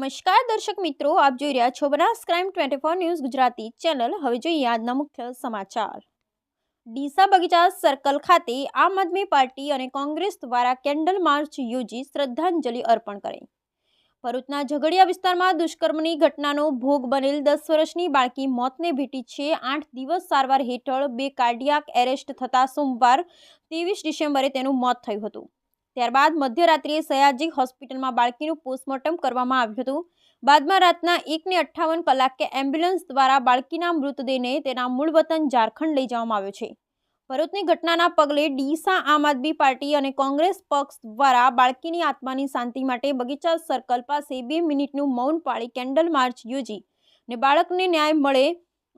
નમસ્કાર દર્શક મિત્રો, આપ જોઈ રહ્યા છો Banas crime twenty four news Gujarati channel હવે જોઈએ આજના મુખ્ય સમાચાર. ડીસા બગીચા સર્કલ ખાતે આમ આદમી પાર્ટી અને કોંગ્રેસ દ્વારા કેન્ડલ માર્ચ યોજી શ્રદ્ધાંજલિ અર્પણ કરી ભરૂચના ઝઘડિયા વિસ્તારમાં દુષ્કર્મની ઘટનાનો ભોગ બનેલ દસ વર્ષની બાળકી મોતને ભેટી છે. આઠ દિવસ સારવાર હેઠળ બે કાર્ડિયાક એરેસ્ટ થતાં સોમવાર ત્રેવીસ ડિસેમ્બરે તેનું મોત થયું હતું. ત્યારબાદ મધ્યરાત્રિએ સયાજી હોસ્પિટલમાં બાળકીનું પોસ્ટમોર્ટમ કરવામાં આવ્યું હતું. બાદમાં રાતના એકને અઠ્ઠાવન કલાકે એમ્બ્યુલન્સ દ્વારા બાળકીના મૃતદેહને તેના મૂળ વતન ઝારખંડ લઈ જવામાં આવ્યો છે. ભરૂચની ઘટનાના પગલે ડીસા આમ આદમી પાર્ટી અને કોંગ્રેસ પક્ષ દ્વારા બાળકીની આત્માની શાંતિ માટે બગીચા સર્કલ પાસે બે મિનિટનું મૌન પાળી કેન્ડલ માર્ચ યોજી ને બાળકને ન્યાય મળે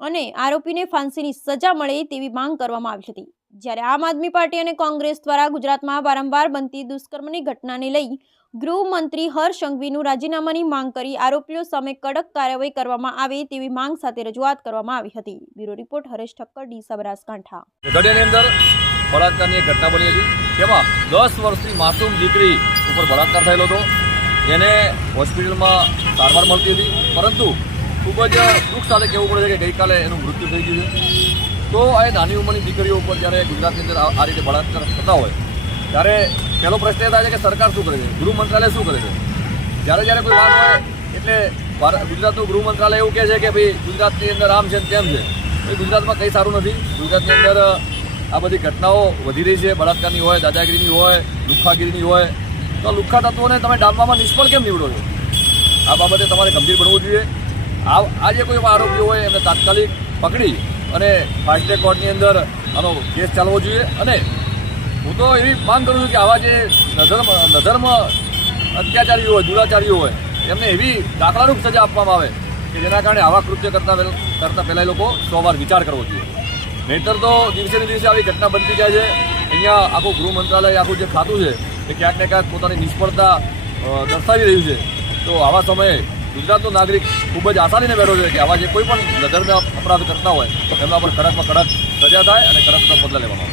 અને આરોપીને ફાંસીની સજા મળે તેવી માંગ કરવામાં આવી હતી. જ્યારે આમ આદમી પાર્ટી અને કોંગ્રેસ દ્વારા ગુજરાતમાં વારંવાર બનતી દુષ્કર્મની ઘટનાને લઈ ગૃહમંત્રી હર્ષ સંઘવીનું રાજીનામાની માંગ કરી આરોપીઓ સામે કડક કાર્યવાહી કરવામાં આવે તેવી માંગ સાથે રજૂઆત કરવામાં આવી હતી. Bureau report Haresh Thakkar, D Sabarkantha ગઢિયાની અંદર ઘટના બની હતી. તેમાં દસ વર્ષની માસૂમ દીકરી ઉપર બળાત્કાર થયેલો હતો. એને હોસ્પિટલમાં સારવાર મળતી હતી. પરંતુ ખૂબ જ દુઃખ સાથે કહેવું પડે છે કે ગઈકાલે એનું મૃત્યુ થઈ ગયું છે. તો આ નાની ઉંમરની દીકરીઓ ઉપર જ્યારે ગુજરાતની અંદર આ રીતે બળાત્કાર થતા હોય, ત્યારે પહેલો પ્રશ્ન એ થાય છે કે સરકાર શું કરે છે? ગૃહ મંત્રાલય શું કરે છે? જ્યારે જ્યારે કોઈ વાત હોય, એટલે ગુજરાતનું ગૃહ મંત્રાલય એવું કહે છે કે ભાઈ ગુજરાતની અંદર આમ છે તેમ છે. એ ગુજરાતમાં કંઈ સારું નથી. ગુજરાતની અંદર, આ બધી ઘટનાઓ વધી રહી છે. બળાત્કારની હોય, દાદાગીરીની હોય, લુખ્ખાગીરીની હોય. તો લુખ્ખા તત્વોને તમે ડામવામાં નિષ્ફળ કેમ નીવડો છો? આ બાબતે તમારે ગંભીર બનવું જોઈએ. આ આ જે કોઈ આરોપીઓ હોય, એમને તાત્કાલિક પકડી અને ફાસ્ટ્રેક કોર્ટની અંદર આનો કેસ ચાલવો જોઈએ. અને હું તો એવી માંગ કરું છું કે આવા જે નધર્મ નધર્મ અત્યાચારીઓ હોય, દુરાચારીઓ હોય, એમને એવી દાખલારૂપ સજા આપવામાં આવે કે જેના કારણે આવા કૃત્ય કરતા કરતાં પહેલાં લોકો સો વાર વિચાર કરવો જોઈએ. નહીતર તો દિવસે ને દિવસે આવી ઘટના બનતી જાય છે. અહીંયા આખું ગૃહ મંત્રાલય, આખું જે ખાતું છે, એ ક્યાંક ને ક્યાંક પોતાની નિષ્ફળતા દર્શાવી રહ્યું છે. તો આવા સમયે ગુજરાતનો નાગરિક ખૂબ જ આસાનીને બેઠો છે કે આવા જે કોઈ પણ નધર્મ અપરાધ કરતા હોય તો એમના પર કડકમાં કડક સજા થાય અને કડકનો પગલાં લેવામાં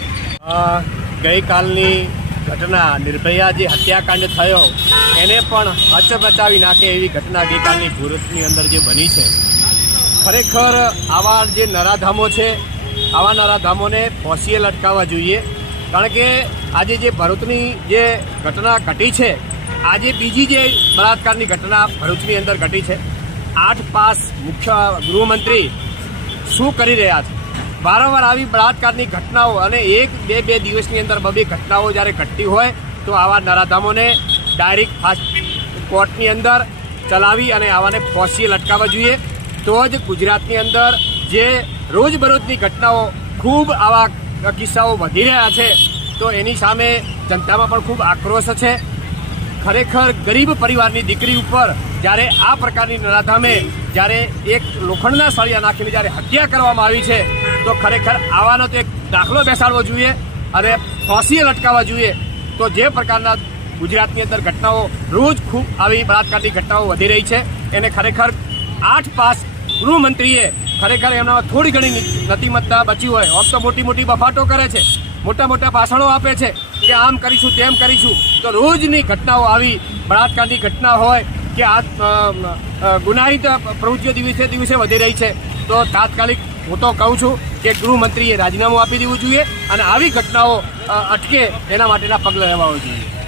આવે. ગઈકાલની ઘટના, નિર્ભયા જે હત્યાકાંડ થયો, એને પણ હચમચાવી નાખે એવી ઘટના ગઈકાલની ભૂરતની અંદર જે બની છે. ખરેખર આવા જે નરાધામો છે, આવા નરાધામોને ફોસીએ લટકાવવા જોઈએ. કારણ કે આજે જે ભરૂચની જે ઘટના ઘટી છે આજે બીજી જે બળાત્કારની ઘટના ભરૂચની અંદર ઘટી છે. આઠ પાસ મુખ્ય ગૃહમંત્રી શું કરી રહ્યા છે? વારંવાર આવી બળાત્કારની ઘટનાઓ અને એક બે બે દિવસની અંદર બબે ઘટનાઓ જ્યારે ઘટતી હોય, તો આવા નરાધામોને ડાયરેક્ટ ફાસ્ટ કોર્ટની અંદર ચલાવી અને આવાને ફોસીએ લટકાવવા જોઈએ. તો જ ગુજરાતની અંદર જે રોજબરોજની ઘટનાઓ ખૂબ આવા કિસ્સાઓ વધી રહ્યા છે, તો એની સામે જનતામાં પણ ખૂબ આક્રોશ છે. ખરેખર ગરીબ પરિવારની દીકરી ઉપર જ્યારે આ પ્રકારની નરાધામે જ્યારે એક લોખંડના સળિયા નાખીને જ્યારે હત્યા કરવામાં આવી છે, તો ખરેખર આવાનો તો એક દાખલો બેસાડવો જોઈએ અને ફાંસીએ લટકાવવા જોઈએ. તો જે પ્રકારના ગુજરાતની અંદર ઘટનાઓ, રોજ ખૂબ આવી બળાત્કારની ઘટનાઓ વધી રહી છે, એને ખરેખર આઠ પાસ ગૃહમંત્રીએ ખરેખર એમનામાં થોડી ઘણી નતિમત્તા બચી હોય. ઓમ તો મોટી મોટી બફાટો કરે છે મોટા મોટા ભાષણો આપે છે. કે આમ કરીશું, તેમ કરીશું, તો રોજની ઘટનાઓ આવી. બળાત્કારની ઘટના હોય કે આ ગુનાહિત પ્રવૃત્તિઓ દિવસે દિવસે વધી રહી છે. તો તાત્કાલિક હું તો કહું છું કે ગૃહમંત્રીએ રાજીનામું આપી દેવું જોઈએ અને આવી ઘટનાઓ અટકે એના માટેના પગલાં લેવા જોઈએ.